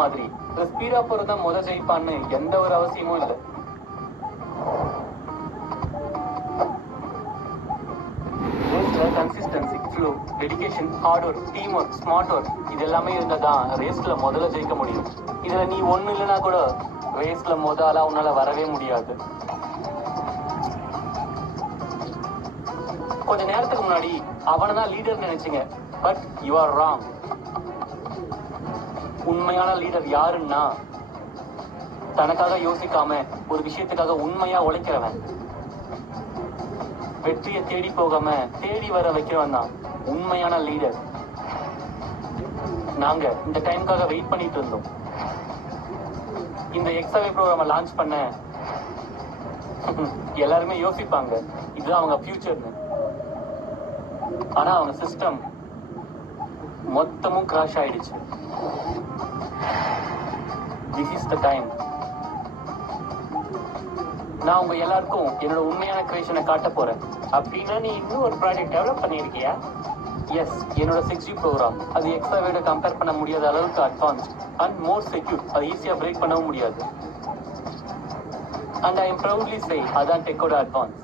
மாதிரி. ஸ்பீடா போறதா முத ஜெயிப்பான்னு எந்த ஒரு அவசியமும் இல்லை. Consistency, flow, dedication, hard work, team work, smart work இது எல்லாமே இருந்தாதான் ரேஸ்ல முதல்ல ஜெயிக்க முடியும். இதுல நீ ஒண்ணு இல்லைன்னா கூட ரேஸ்ல முதலா உன்னால வரவே முடியாது. கொஞ்ச நேரத்துக்கு முன்னாடி அவனை தான் லீடர் நினைச்சீங்க, பட் யூ ஆர் ராங். உண்மையான லீடர் யாருன்னா தனக்காக யோசிக்காம ஒரு விஷயத்துக்காக உண்மையா உழைக்கிறவன். வெற்றியை தேடி போகாம தேடி வர வைக்கிறவன் தான் உண்மையான லீடர். நாங்க இந்த டைமுக்காக வெயிட் பண்ணிட்டு இருந்தோம். இந்த எக்ஸாவே ப்ரோக்ராம லான்ச் பண்ண எல்லாருமே யோசிப்பாங்க இதுதான் அவங்க ஃபியூச்சர்னு. ஆனா அவங்க சிஸ்டம் மொத்தமும் கிராஷ் ஆயிடுச்சு. This is the time. நான் உங்க எல்லாருக்கும் என்னோட உண்மையான கிரியேஷனை காட்ட போறேன். அப்படின்னா நீ இன்னும் ஒரு ப்ராஜெக்ட் டெவலப் பண்ணியிருக்கியா? எஸ், என்னோட 6G ப்ரோக்ராம். அது எக்ஸாவேட கம்பேர் பண்ண முடியாத அளவுக்கு அட்வான்ஸ் அண்ட் மோர் செக்யூர். அது ஈஸியா பிரேக் பண்ணவும் முடியாது. And I am proudly say அதான் டெக்கோட அட்வான்ஸ்.